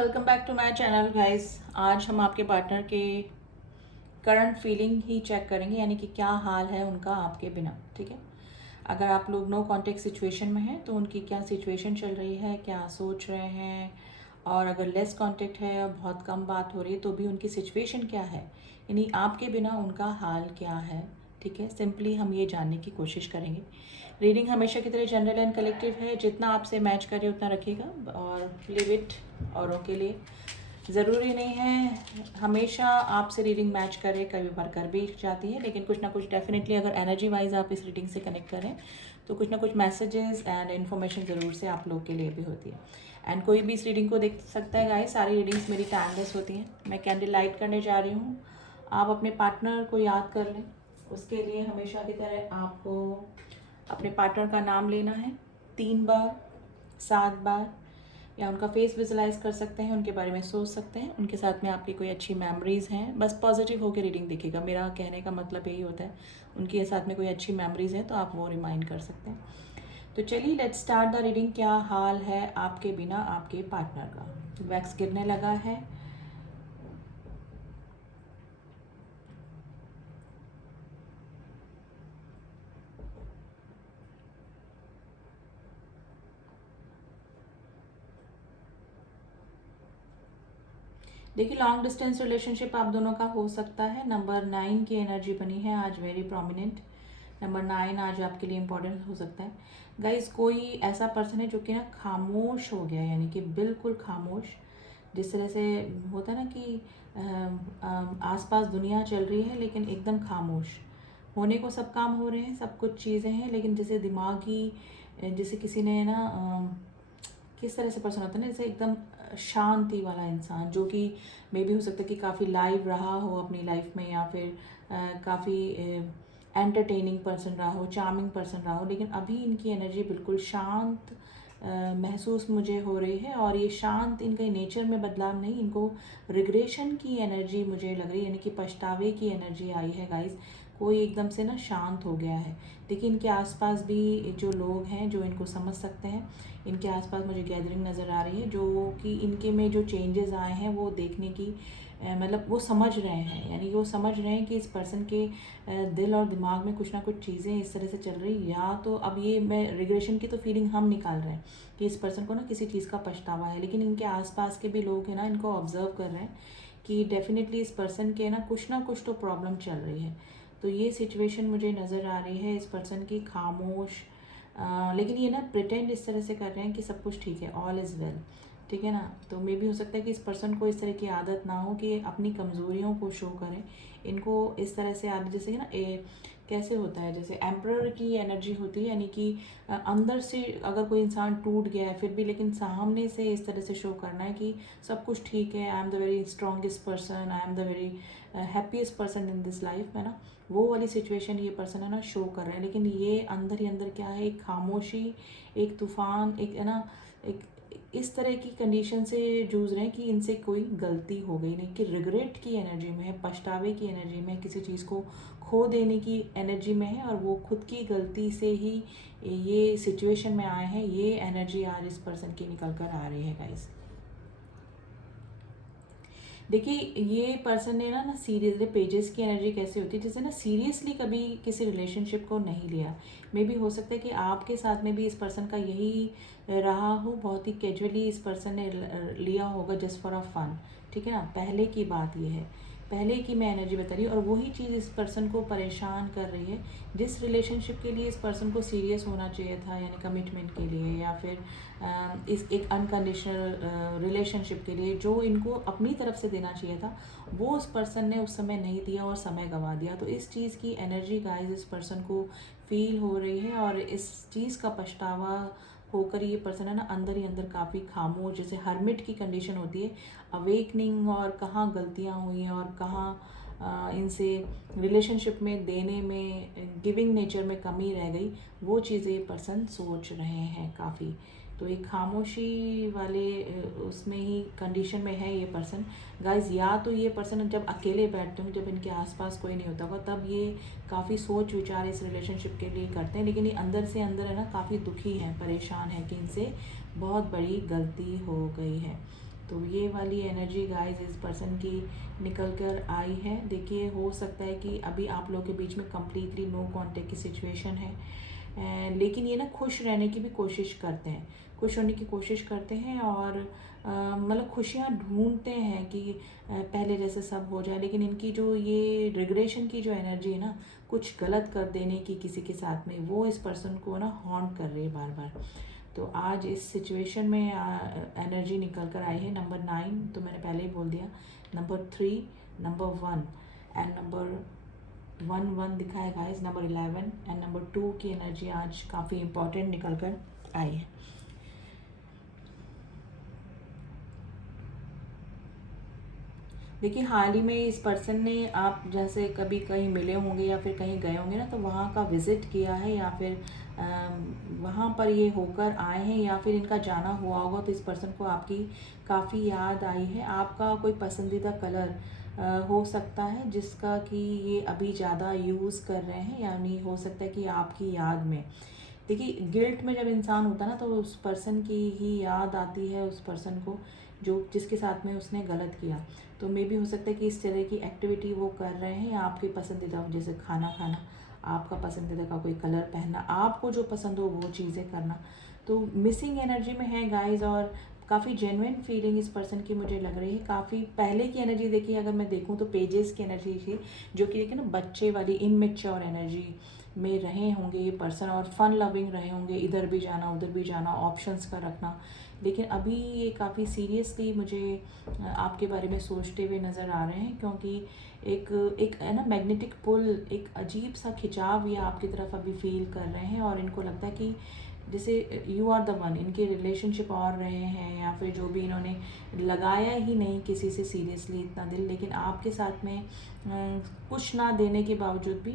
Welcome back to my channel guys. आज हम आपके पार्टनर के करंट फीलिंग ही चेक करेंगे, यानी कि क्या हाल है उनका आपके बिना। ठीक है, अगर आप लोग नो कांटेक्ट सिचुएशन में हैं तो उनकी क्या सिचुएशन चल रही है, क्या सोच रहे हैं, और अगर लेस कांटेक्ट है और बहुत कम बात हो रही है तो भी उनकी सिचुएशन क्या है, यानी आपके बिना उनका हाल क्या है। ठीक है, सिंपली हम ये जानने की कोशिश करेंगे। रीडिंग हमेशा की तरह जनरल एंड कलेक्टिव है, जितना आपसे मैच करे उतना रखिएगा और लिव इट औरों के लिए। ज़रूरी नहीं है हमेशा आपसे रीडिंग मैच करे, कभी बार कर भी जाती है, लेकिन कुछ ना कुछ डेफिनेटली अगर एनर्जी वाइज आप इस रीडिंग से कनेक्ट करें तो कुछ ना कुछ मैसेजेस एंड इन्फॉर्मेशन ज़रूर से आप लोग के लिए भी होती है। एंड कोई भी इस रीडिंग को देख सकता है गाइस, सारी रीडिंग्स मेरी टाइमलेस होती हैं। मैं कैंडल लाइट करने जा रही हूँ, आप अपने पार्टनर को याद कर लें। उसके लिए हमेशा की तरह आपको अपने पार्टनर का नाम लेना है 3 बार, 7 बार, या उनका फेस विजुलाइज कर सकते हैं, उनके बारे में सोच सकते हैं, उनके साथ में आपकी कोई अच्छी मेमोरीज़ हैं। बस पॉजिटिव होकर रीडिंग देखिएगा, मेरा कहने का मतलब यही होता है। उनके साथ में कोई अच्छी मेमोरीज़ हैं तो आप वो रिमाइंड कर सकते हैं। तो चलिए लेट्स स्टार्ट द रीडिंग। क्या हाल है आपके बिना आपके पार्टनर का। वैक्स गिरने लगा है। देखिए, लॉन्ग डिस्टेंस रिलेशनशिप आप दोनों का हो सकता है। नंबर 9 की एनर्जी बनी है आज, वेरी प्रोमिनेंट। नंबर 9 आज आपके लिए इम्पोर्टेंट हो सकता है गाइस। कोई ऐसा पर्सन है जो कि ना खामोश हो गया, यानी कि बिल्कुल खामोश। जिस तरह से होता है ना कि आसपास दुनिया चल रही है लेकिन एकदम खामोश। होने को सब काम हो रहे हैं, सब कुछ चीज़ें हैं, लेकिन जैसे दिमागी, जैसे किसी ने ना किस तरह से पर्सन होता है ना, जैसे एकदम शांति वाला इंसान, जो कि मे भी हो सकता है कि काफ़ी लाइव रहा हो अपनी लाइफ में, या फिर काफ़ी एंटरटेनिंग पर्सन रहा हो, चार्मिंग पर्सन रहा हो, लेकिन अभी इनकी एनर्जी बिल्कुल शांत महसूस मुझे हो रही है। और ये शांत, इनके नेचर में बदलाव नहीं, इनको रिग्रेशन की एनर्जी मुझे लग रही है, यानी कि पछतावे की एनर्जी आई है गाइस। कोई एकदम से ना शांत हो गया है। देखिए, इनके आसपास भी जो लोग हैं जो इनको समझ सकते हैं, इनके आसपास मुझे गैदरिंग नज़र आ रही है, जो कि इनके में जो चेंजेस आए हैं वो देखने की मतलब वो समझ रहे हैं, यानी कि वो समझ रहे हैं कि इस पर्सन के दिल और दिमाग में कुछ ना कुछ चीज़ें इस तरह से चल रही। या तो अब ये मैं रिग्रेशन की तो फीलिंग हम निकाल रहे हैं कि इस पर्सन को ना किसी चीज़ का पछतावा है, लेकिन इनके आसपास के भी लोग हैं ना, इनको ऑब्जर्व कर रहे हैं कि डेफिनेटली इस पर्सन के ना कुछ तो प्रॉब्लम चल रही है। तो ये सिचुएशन मुझे नज़र आ रही है इस पर्सन की, खामोश, लेकिन ये ना प्रिटेंड इस तरह से कर रहे हैं कि सब कुछ ठीक है, ऑल इज़ वेल। ठीक है ना। तो मे भी हो सकता है कि इस पर्सन को इस तरह की आदत ना हो कि अपनी कमज़ोरियों को शो करें। इनको इस तरह से आदत, जैसे ना कैसे होता है, जैसे एम्परर की एनर्जी होती है, यानी कि अंदर से अगर कोई इंसान टूट गया है फिर भी, लेकिन सामने से इस तरह से शो करना है कि सब कुछ ठीक है, I am the very strongest person, I am the very happiest person in this life, है ना। वो वाली सिचुएशन ये पर्सन है ना शो कर रहे हैं, लेकिन ये अंदर ही अंदर क्या है, एक खामोशी, एक तूफान, एक है ना, एक इस तरह की कंडीशन से जूझ रहे हैं कि इनसे कोई गलती हो गई नहीं, कि रिग्रेट की एनर्जी में है, पछतावे की एनर्जी में, किसी चीज़ को खो देने की एनर्जी में है, और वो खुद की गलती से ही ये सिचुएशन में आए हैं। ये एनर्जी आज इस पर्सन की निकल कर आ रही है गाइस। देखिए, ये पर्सन ने ना सीरियसली, पेजेस की एनर्जी कैसे होती है, जैसे ना सीरियसली कभी किसी रिलेशनशिप को नहीं लिया। मे भी हो सकता है कि आपके साथ में भी इस पर्सन का यही रहा हो, बहुत ही कैजुअली इस पर्सन ने लिया होगा, जस्ट फॉर अ फन। ठीक है ना, पहले की बात ये है, पहले की मैं एनर्जी बता रही हूँ, और वही चीज़ इस पर्सन को परेशान कर रही है। जिस रिलेशनशिप के लिए इस पर्सन को सीरियस होना चाहिए था, यानी कमिटमेंट के लिए, या फिर इस एक अनकंडीशनल रिलेशनशिप के लिए जो इनको अपनी तरफ से देना चाहिए था, वो उस पर्सन ने उस समय नहीं दिया और समय गंवा दिया। तो इस चीज़ की एनर्जी गाइस इस पर्सन को फील हो रही है, और इस चीज़ का पछतावा होकर ये पर्सन है ना अंदर ही अंदर काफ़ी खामोश, जैसे हर्मिट की कंडीशन होती है, अवेकनिंग, और कहाँ गलतियाँ हुई हैं और कहाँ इनसे रिलेशनशिप में देने में, गिविंग नेचर में कमी रह गई, वो चीज़ें ये पर्सन सोच रहे हैं काफ़ी। तो एक खामोशी वाले उसमें ही कंडीशन में है ये पर्सन गाइज। या तो ये पर्सन जब अकेले बैठते होंगे, जब इनके आसपास कोई नहीं होता होगा, तब ये काफ़ी सोच विचार इस रिलेशनशिप के लिए करते हैं, लेकिन ये अंदर से अंदर है ना काफ़ी दुखी हैं, परेशान हैं कि इनसे बहुत बड़ी गलती हो गई है। तो ये वाली एनर्जी गाइस इस पर्सन की निकल कर आई है। देखिए हो सकता है कि अभी आप लोगों के बीच में कम्प्लीटली नो कांटेक्ट की सिचुएशन है, लेकिन ये ना खुश रहने की भी कोशिश करते हैं, खुश होने की कोशिश करते हैं और मतलब खुशियाँ ढूंढते हैं कि पहले जैसे सब हो जाए। लेकिन इनकी जो ये रिग्रेशन की जो एनर्जी है ना, कुछ गलत कर देने की किसी के साथ में, वो इस पर्सन को ना हॉन्ट कर रही है बार बार। तो आज इस सिचुएशन में एनर्जी निकल कर आई है नंबर 9, तो मैंने पहले ही बोल दिया, नंबर 3, नंबर 1 एंड नंबर 1 दिखा है गाइस, नंबर 11 एंड नंबर 2 की एनर्जी आज काफ़ी इंपॉर्टेंट निकल कर आई है। देखिए हाल ही में इस पर्सन ने, आप जैसे कभी कहीं मिले होंगे या फिर कहीं गए होंगे ना, तो वहाँ का विज़िट किया है या फिर वहाँ पर ये होकर आए हैं या फिर इनका जाना हुआ होगा, तो इस पर्सन को आपकी काफ़ी याद आई है। आपका कोई पसंदीदा कलर हो सकता है जिसका कि ये अभी ज़्यादा यूज़ कर रहे हैं, यानी हो सकता है कि आपकी याद में। देखिए गिल्ट में जब इंसान होता है ना, तो उस पर्सन की ही याद आती है, उस पर्सन को जो जिसके साथ में उसने गलत किया। तो मे भी हो सकता है कि इस तरह की एक्टिविटी वो कर रहे हैं, या आपकी पसंदीदा जैसे खाना खाना, आपका पसंदीदा का कोई कलर पहनना, आपको जो पसंद हो वो चीज़ें करना। तो मिसिंग एनर्जी में है गाइस, और काफ़ी जेन्युइन फीलिंग इस पर्सन की मुझे लग रही है। काफ़ी पहले की एनर्जी देखिए, अगर मैं देखूँ तो पेजेस की एनर्जी थी, जो कि देखिए ना बच्चे वाली इमेच्योर एनर्जी में रहे होंगे ये पर्सन, और फन लविंग रहे होंगे, इधर भी जाना उधर भी जाना, ऑप्शंस का रखना। लेकिन अभी ये काफ़ी सीरियसली मुझे आपके बारे में सोचते हुए नज़र आ रहे हैं, क्योंकि एक है ना मैग्नेटिक पुल, एक अजीब सा खिंचाव ये आपकी तरफ अभी फील कर रहे हैं, और इनको लगता है कि जैसे यू आर द वन, इनके रिलेशनशिप और रहे हैं, या फिर जो भी इन्होंने लगाया ही नहीं किसी से सीरियसली इतना दिल, लेकिन आपके साथ में कुछ ना देने के बावजूद भी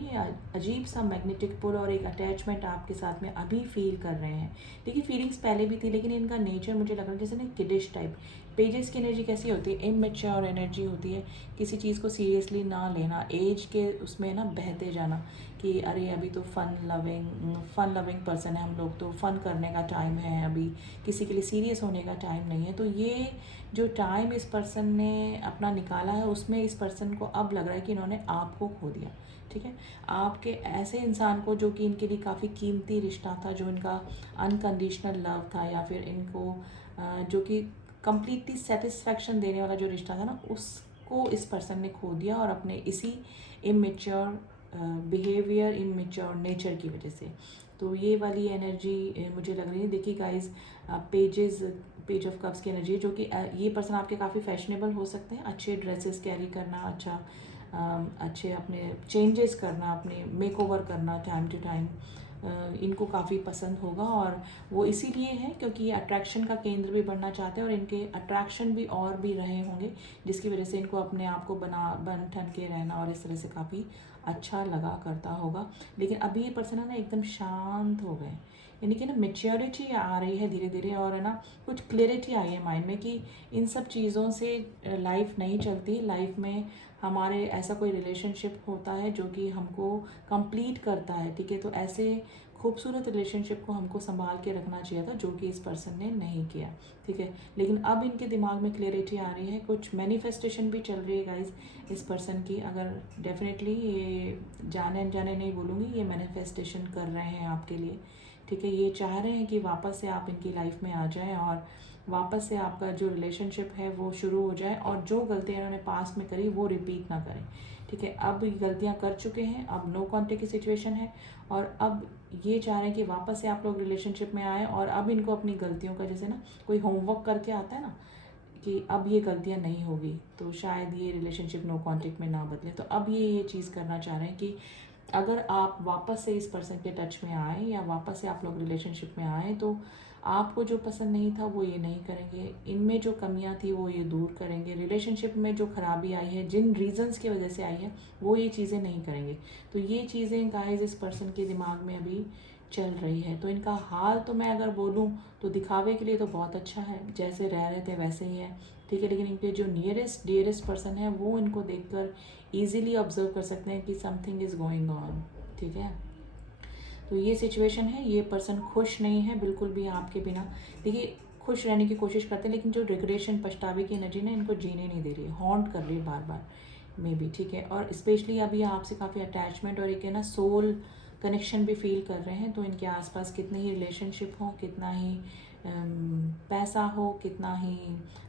अजीब सा मैग्नेटिक पुल और एक अटैचमेंट आपके साथ में अभी फील कर रहे हैं। देखिए फीलिंग्स पहले भी थी, लेकिन इनका नेचर मुझे लग रहा है जैसे ना किडिश टाइप। पेजेस की एनर्जी कैसी होती है, इमेच्योर एनर्जी होती है, किसी चीज़ को सीरियसली ना लेना, एज के उसमें ना बहते जाना कि अरे अभी तो फन लविंग पर्सन है हम लोग, तो फन करने का टाइम है, अभी किसी के लिए सीरियस होने का टाइम नहीं है। तो ये जो टाइम इस पर्सन ने अपना निकाला है, उसमें इस पर्सन को अब लग रहा है कि इन्होंने आपको खो दिया। ठीक है, आपके ऐसे इंसान को जो कि इनके लिए काफ़ी कीमती रिश्ता था, जो इनका अनकंडीशनल लव था, या फिर इनको जो कि कंप्लीटली सेटिस्फैक्शन देने वाला जो रिश्ता था ना, उसको इस पर्सन ने खो दिया, और अपने इसी इमेच्योर बिहेवियर, इमेच्योर नेचर की वजह से। तो ये वाली एनर्जी मुझे लग रही है। देखिए गाइस, पेज ऑफ कप्स की एनर्जी, जो कि ये पर्सन आपके काफ़ी फैशनेबल हो सकते हैं, अच्छे ड्रेसेस कैरी करना, अच्छे अपने चेंजेस करना, अपने मेकओवर करना टाइम टू टाइम, इनको काफ़ी पसंद होगा। और वो इसीलिए है क्योंकि ये अट्रैक्शन का केंद्र भी बनना चाहते हैं, और इनके अट्रैक्शन भी और भी रहे होंगे, जिसकी वजह से इनको अपने आप को बन ठन के रहना और इस तरह से काफ़ी अच्छा लगा करता होगा। लेकिन अभी ये पर्सन है ना एकदम शांत हो गए, यानी कि ना मेच्योरिटी आ रही है धीरे धीरे, और है ना कुछ क्लियरिटी आई है माइंड में कि इन सब चीज़ों से लाइफ नहीं चलती। लाइफ में हमारे ऐसा कोई रिलेशनशिप होता है जो कि हमको कंप्लीट करता है। ठीक है, तो ऐसे खूबसूरत रिलेशनशिप को हमको संभाल के रखना चाहिए था, जो कि इस पर्सन ने नहीं किया। ठीक है, लेकिन अब इनके दिमाग में क्लियरिटी आ रही है, कुछ मैनिफेस्टेशन भी चल रही है गाइज इस पर्सन की। अगर डेफिनेटली ये जाने अनजाने नहीं बोलूँगी, ये मैनिफेस्टेशन कर रहे हैं आपके लिए। ठीक है, ये चाह रहे हैं कि वापस से आप इनकी लाइफ में आ जाएं, और वापस से आपका जो रिलेशनशिप है वो शुरू हो जाए, और जो गलतियाँ इन्होंने पास्ट में करी वो रिपीट ना करें। ठीक है, अब गलतियाँ कर चुके हैं, अब नो कॉन्टेक्ट की सिचुएशन है, और अब ये चाह रहे हैं कि वापस से आप लोग रिलेशनशिप में आए, और अब इनको अपनी गलतियों का, जैसे ना कोई होमवर्क करके आता है ना कि अब ये गलतियाँ नहीं होगी, तो शायद ये रिलेशनशिप नो कॉन्टेक्ट में ना बदले। तो अब ये चीज़ करना चाह रहे हैं कि अगर आप वापस से इस पर्सन के टच में आए, या वापस से आप लोग रिलेशनशिप में आए, तो आपको जो पसंद नहीं था वो ये नहीं करेंगे, इनमें जो कमियां थी वो ये दूर करेंगे, रिलेशनशिप में जो खराबी आई है, जिन रीजंस की वजह से आई है, वो ये चीज़ें नहीं करेंगे। तो ये चीज़ें गाइस इस पर्सन के दिमाग में अभी चल रही है। तो इनका हाल तो मैं अगर बोलूँ तो दिखावे के लिए तो बहुत अच्छा है, जैसे रह रहे थे वैसे ही है। ठीक है, लेकिन इनके जो नियरेस्ट डियरेस्ट पर्सन है, वो इनको देखकर ईजिली ऑब्जर्व कर सकते हैं कि समथिंग इज़ गोइंग ऑन। ठीक है, तो ये सिचुएशन है, ये पर्सन खुश नहीं है बिल्कुल भी आपके बिना। देखिए खुश रहने की कोशिश करते हैं, लेकिन जो रिग्रेशन पछतावे की एनर्जी ना इनको जीने नहीं दे रही है, हॉन्ट कर रही है बार बार मे बी, ठीक है। और स्पेशली अभी आपसे काफ़ी अटैचमेंट और एक है ना सोल कनेक्शन भी फील कर रहे हैं। तो इनके आसपास कितने ही रिलेशनशिप हो, कितना ही पैसा हो, कितना ही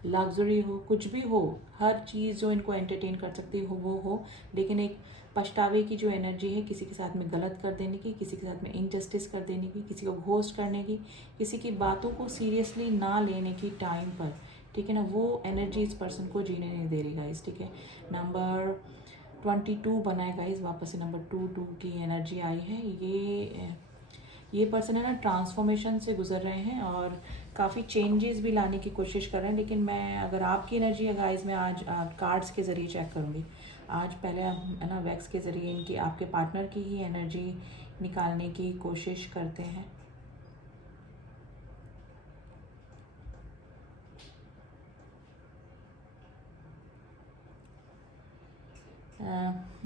लग्जरी हो, कुछ भी हो, हर चीज़ जो इनको एंटरटेन कर सकती हो वो हो, लेकिन एक पछतावे की जो एनर्जी है, किसी के साथ में गलत कर देने की, किसी के साथ में इनजस्टिस कर देने की, किसी को घोस्ट करने की, किसी की बातों को सीरियसली ना लेने की टाइम पर, ठीक है ना, वो एनर्जी इस पर्सन को जीने नहीं दे रही गाइस, ठीक है। नंबर 22 बना है गाइस, वापस से नंबर 2 की एनर्जी आई है। ये पर्सन है ना ट्रांसफॉर्मेशन से गुजर रहे हैं और काफ़ी चेंजेस भी लाने की कोशिश कर रहे हैं। लेकिन मैं अगर आपकी एनर्जी है गाइस, मैं आज कार्ड्स के ज़रिए चेक करूँगी। आज पहले हम है ना वैक्स के ज़रिए इनकी आपके पार्टनर की ही एनर्जी निकालने की कोशिश करते हैं।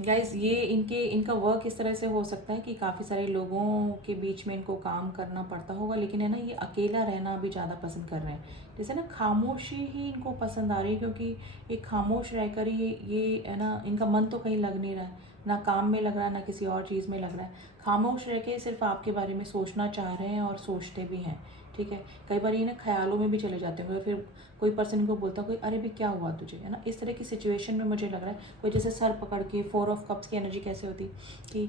गाइस ये इनका वर्क इस तरह से हो सकता है कि काफ़ी सारे लोगों के बीच में इनको काम करना पड़ता होगा, लेकिन है ना ये अकेला रहना भी ज़्यादा पसंद कर रहे हैं। जैसे ना खामोशी ही इनको पसंद आ रही है, क्योंकि एक खामोश रहकर ही ये है ना इनका मन तो कहीं लग नहीं रहा है, ना काम में लग रहा है ना किसी और चीज़ में लग रहा है। खामोश रह के सिर्फ आपके बारे में सोचना चाह रहे हैं और सोचते भी हैं, ठीक है। कई बार ये ना ख्यालों में भी चले जाते हैं, फिर कोई पर्सन को बोलता कोई अरे भी क्या हुआ तुझे, है ना, इस तरह की सिचुएशन में मुझे लग रहा है कोई जैसे सर पकड़ के 4 ऑफ कप्स की एनर्जी कैसे होती कि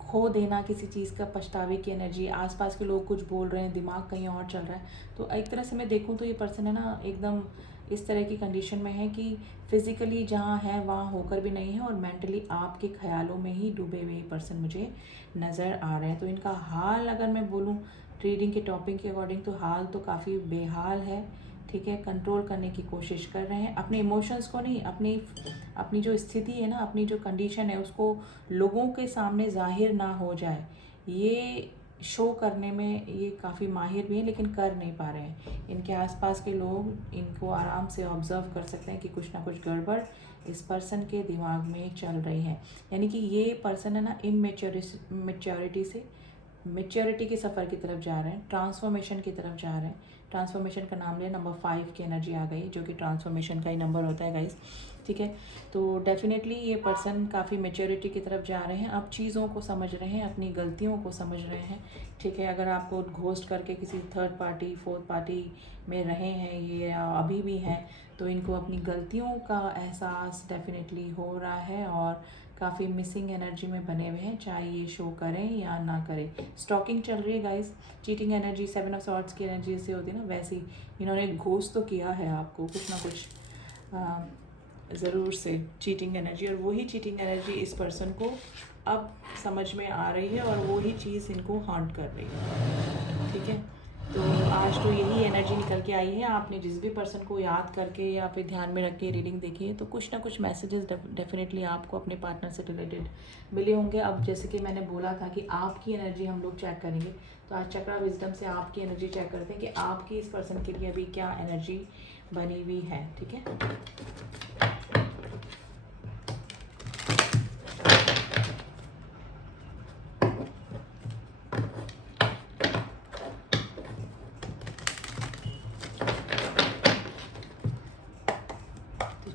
खो देना किसी चीज़ का, पछतावे की एनर्जी, आसपास के लोग कुछ बोल रहे हैं, दिमाग कहीं और चल रहा है। तो एक तरह से मैं देखूँ तो ये पर्सन है ना एकदम इस तरह की कंडीशन में है कि फिज़िकली जहाँ है वहाँ होकर भी नहीं है और मेंटली आपके ख्यालों में ही डूबे हुए पर्सन मुझे नज़र आ रहे हैं। तो इनका हाल अगर मैं बोलूँ रीडिंग के टॉपिक के अकॉर्डिंग तो हाल तो काफ़ी बेहाल है, ठीक है। कंट्रोल करने की कोशिश कर रहे हैं अपने इमोशंस को, नहीं अपनी जो स्थिति है ना, अपनी जो कंडीशन है उसको लोगों के सामने जाहिर ना हो जाए, ये शो करने में ये काफ़ी माहिर भी हैं, लेकिन कर नहीं पा रहे हैं। इनके आसपास के लोग इनको आराम से ऑब्जर्व कर सकते हैं कि कुछ ना कुछ गड़बड़ इस पर्सन के दिमाग में चल रही है। यानी कि ये पर्सन है ना इमेच्योरिटी से मेच्योरिटी के सफ़र की तरफ जा रहे हैं, ट्रांसफॉर्मेशन की तरफ जा रहे हैं। ट्रांसफॉर्मेशन का नाम लिया, नंबर 5 की एनर्जी आ गई, जो कि ट्रांसफॉर्मेशन का ही नंबर होता है गाइस, ठीक है। तो डेफिनेटली ये पर्सन काफ़ी मेच्योरिटी की तरफ जा रहे हैं, अब चीज़ों को समझ रहे हैं, अपनी गलतियों को समझ रहे हैं, ठीक है। अगर आपको घोस्ट करके किसी थर्ड पार्टी फोर्थ पार्टी में रहे हैं ये या अभी भी हैं, तो इनको अपनी गलतियों का एहसास डेफिनेटली हो रहा है और काफ़ी मिसिंग एनर्जी में बने हुए हैं, चाहे ये शो करें या ना करें। स्टॉकिंग चल रही है guys, cheating energy 7 of swords की एनर्जी से होती है ना, वैसे ही इन्होंने घोस्ट तो किया है आपको कुछ ना कुछ ज़रूर से चीटिंग एनर्जी, और वही चीटिंग एनर्जी इस पर्सन को अब समझ में आ रही है और वही चीज़ इनको हॉन्ट कर रही है, ठीक है। तो आज तो यही एनर्जी निकल के आई है। आपने जिस भी पर्सन को याद करके या फिर ध्यान में रख के रीडिंग देखी है तो कुछ ना कुछ मैसेजेस डेफिनेटली आपको अपने पार्टनर से रिलेटेड मिले होंगे। अब जैसे कि मैंने बोला था कि आपकी एनर्जी हम लोग चेक करेंगे, तो आज चक्रा विजडम से आपकी एनर्जी चेक करते हैं कि आपकी इस पर्सन के लिए अभी क्या एनर्जी बनी हुई है, ठीक है।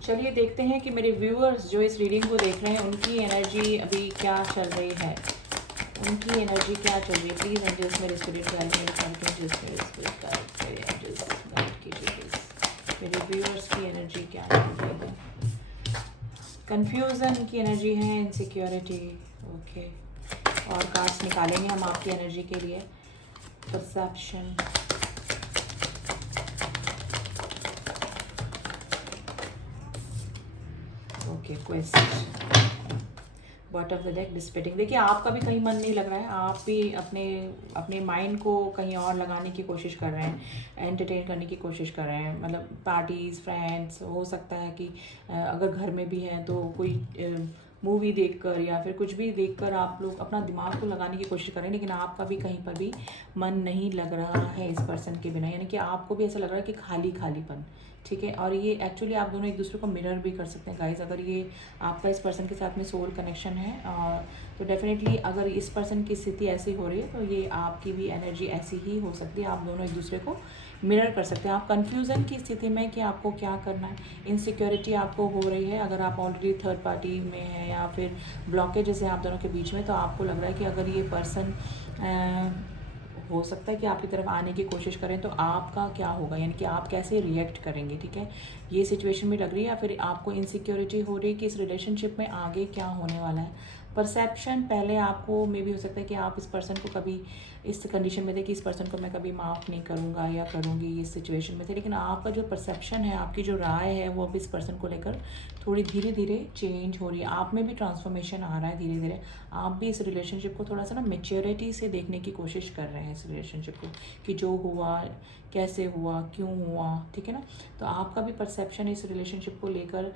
चलिए देखते हैं कि मेरे व्यूअर्स जो इस रीडिंग को देख रहे हैं उनकी एनर्जी अभी क्या चल रही है, उनकी एनर्जी क्या चल रही है। प्लीज़ एंजल्स मेरे स्पिरिट गाइड, मेरे व्यूअर्स की एनर्जी क्या चल रही है। कंफ्यूजन की एनर्जी है, इनसिक्योरिटी, ओके। और कार्ड्स निकालेंगे हम आपकी एनर्जी के लिए। Perception, okay. Quest, bottom of the deck, डिस्पेटिंग। देखिए आपका भी कहीं मन नहीं लग रहा है, आप भी अपने माइंड को कहीं और लगाने की कोशिश कर रहे हैं, एंटरटेन करने की कोशिश कर रहे हैं, मतलब पार्टीज़ फ्रेंड्स, हो सकता है कि अगर घर में भी हैं तो कोई मूवी देखकर या फिर कुछ भी देखकर आप लोग अपना दिमाग को लगाने की कोशिश करें, लेकिन आपका भी कहीं पर भी मन नहीं लग रहा है इस पर्सन के बिना, यानी कि आपको भी ऐसा लग रहा है कि खाली खालीपन, ठीक है। और ये एक्चुअली आप दोनों एक दूसरे को मिरर भी कर सकते हैं गाइज, अगर ये आपका इस पर्सन के साथ में सोल कनेक्शन है और तो डेफिनेटली अगर इस पर्सन की स्थिति ऐसी हो रही है तो ये आपकी भी एनर्जी ऐसी ही हो सकती है। आप दोनों एक दूसरे को मिरर कर सकते हैं। आप कन्फ्यूज़न की स्थिति में कि आपको क्या करना है, इनसिक्योरिटी आपको हो रही है, अगर आप ऑलरेडी थर्ड पार्टी में हैं या फिर ब्लॉकेजेस हैं आप दोनों के बीच में, तो आपको लग रहा है कि अगर ये पर्सन हो सकता है कि आपकी तरफ आने की कोशिश करें तो आपका क्या होगा, यानी कि आप कैसे रिएक्ट करेंगे, ठीक है। ये सिचुएशन भी लग रही है, या फिर आपको इनसिक्योरिटी हो रही है कि इस रिलेशनशिप में आगे क्या होने वाला है। परसेप्शन पहले आपको मे भी हो सकता है कि आप इस पर्सन को कभी इस कंडीशन में थे कि इस पर्सन को मैं कभी माफ़ नहीं करूँगा या करूँगी, इस सिचुएशन में थे, लेकिन आपका जो परसेप्शन है, आपकी जो राय है, वो अब इस पर्सन को लेकर थोड़ी धीरे धीरे चेंज हो रही है। आप में भी ट्रांसफॉर्मेशन आ रहा है धीरे धीरे। आप भी इस रिलेशनशिप को थोड़ा सा ना मैच्योरिटी से देखने की कोशिश कर रहे हैं, इस रिलेशनशिप को, कि जो हुआ कैसे हुआ, क्यों हुआ, ठीक है ना। तो आपका भी परसेप्शन इस रिलेशनशिप को लेकर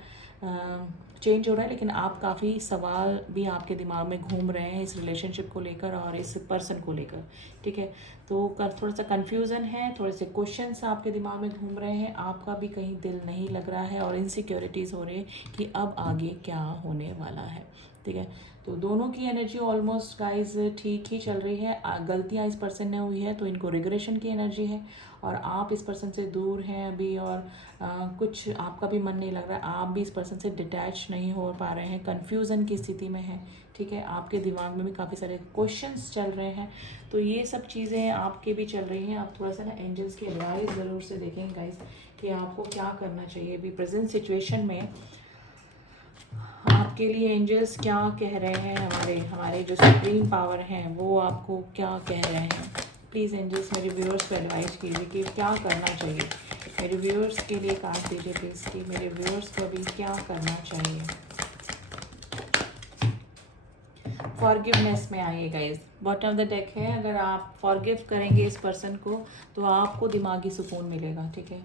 चेंज हो रहा है, लेकिन आप काफ़ी सवाल भी आपके दिमाग में घूम रहे हैं इस रिलेशनशिप को लेकर और इस पर्सन को लेकर, ठीक है। तो थोड़ा सा कन्फ्यूज़न है, थोड़े से क्वेश्चंस आपके दिमाग में घूम रहे हैं, आपका भी कहीं दिल नहीं लग रहा है और इनसिक्योरिटीज़ हो रही है कि अब आगे क्या होने वाला है, ठीक है। तो दोनों की एनर्जी ऑलमोस्ट गाइज ठीक ही चल रही है। गलतियाँ इस पर्सन ने हुई है तो इनको रिग्रेशन की एनर्जी है, और आप इस पर्सन से दूर हैं अभी, और कुछ आपका भी मन नहीं लग रहा है, आप भी इस पर्सन से डिटैच नहीं हो पा रहे हैं, कन्फ्यूज़न की स्थिति में हैं, ठीक है। आपके दिमाग में भी काफ़ी सारे क्वेश्चंस चल रहे हैं। तो ये सब चीज़ें आपके भी चल रही हैं। आप थोड़ा सा ना एंजल्स की एडवाइस ज़रूर से देखें गाइज कि आपको क्या करना चाहिए अभी प्रेजेंट सिचुएशन में। आपके लिए एंजल्स क्या कह रहे हैं, हमारे जो सुप्रीम पावर हैं वो आपको क्या कह रहे हैं। प्लीज़ एंजल्स मेरे व्यूअर्स को एडवाइस कीजिए कि क्या करना चाहिए। मेरे व्यूअर्स के लिए कार्ड दीजिए प्लीज़ कि मेरे व्यूअर्स को अभी क्या करना चाहिए। फॉरगिवनेस में आइए guys, bottom of the deck है। अगर आप फॉरगिव करेंगे इस पर्सन को तो आपको दिमागी सुकून मिलेगा, ठीक है।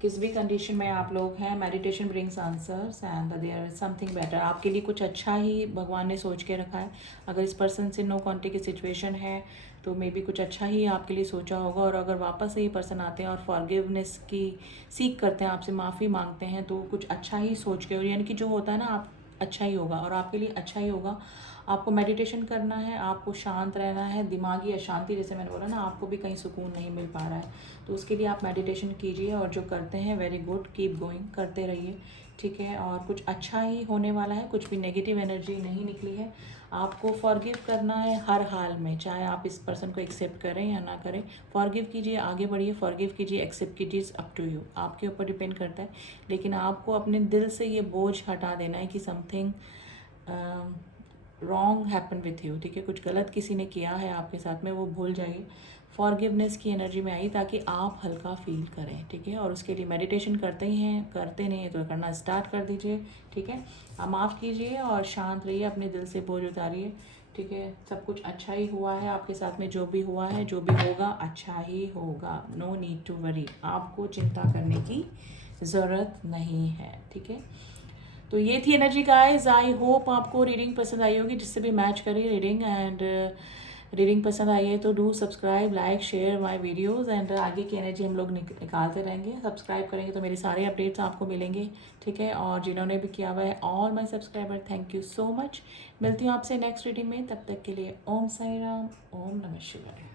किस भी कंडीशन में आप लोग हैं, meditation brings answers and there is something better. आपके लिए कुछ अच्छा ही भगवान ने सोच के रखा है। अगर इस पर्सन से नो कॉन्टेक्ट की सिचुएशन है तो मे बी कुछ अच्छा ही आपके लिए सोचा होगा, और अगर वापस से ये पर्सन आते हैं और फॉरगिवनेस की सीख करते हैं, आपसे माफ़ी मांगते हैं, तो कुछ अच्छा ही सोच के, और यानी कि जो होता है ना आप अच्छा ही होगा और आपके लिए अच्छा ही होगा। आपको मेडिटेशन करना है, आपको शांत रहना है, दिमागी अशांति जैसे मैंने बोला ना, आपको भी कहीं सुकून नहीं मिल पा रहा है, तो उसके लिए आप मेडिटेशन कीजिए, और जो करते हैं वेरी गुड, कीप गोइंग, करते रहिए, ठीक है। और कुछ अच्छा ही होने वाला है, कुछ भी नेगेटिव एनर्जी नहीं निकली है। आपको फॉरगिव करना है हर हाल में, चाहे आप इस पर्सन को एक्सेप्ट करें या ना करें। फॉरगिव कीजिए, आगे बढ़िए, फॉरगिव कीजिए, एक्सेप्ट कीजिए, अप टू यू, आपके ऊपर डिपेंड करता है। लेकिन आपको अपने दिल से ये बोझ हटा देना है कि something wrong happen with you, ठीक है। कुछ गलत किसी ने किया है आपके साथ में, वो भूल जाइए। फॉरगिवनेस की एनर्जी में आई ताकि आप हल्का फील करें, ठीक है। और उसके लिए मेडिटेशन करते ही हैं, करते नहीं हैं तो करना स्टार्ट कर दीजिए, ठीक है। आप माफ़ कीजिए और शांत रहिए, अपने दिल से बोझ उतारिए, ठीक है। सब कुछ अच्छा ही हुआ है आपके साथ में, जो भी हुआ है, जो भी होगा अच्छा ही होगा। नो नीड टू वरी, आपको चिंता करने की ज़रूरत नहीं है, ठीक है। तो ये थी एनर्जी गाइस। आई होप आपको रीडिंग पसंद आई होगी, जिससे भी मैच करिए रीडिंग, एंड रीडिंग पसंद आई है तो do subscribe, like, share my videos, and आगे की एनर्जी हम लोग निकालते रहेंगे। सब्सक्राइब करेंगे तो मेरे सारे अपडेट्स आपको मिलेंगे, ठीक है। और जिन्होंने भी किया हुआ है, all my subscriber, thank you so much. मिलती हूँ आपसे नेक्स्ट रीडिंग में, तब तक के लिए ओम साई राम, ओम नमः शिवाय।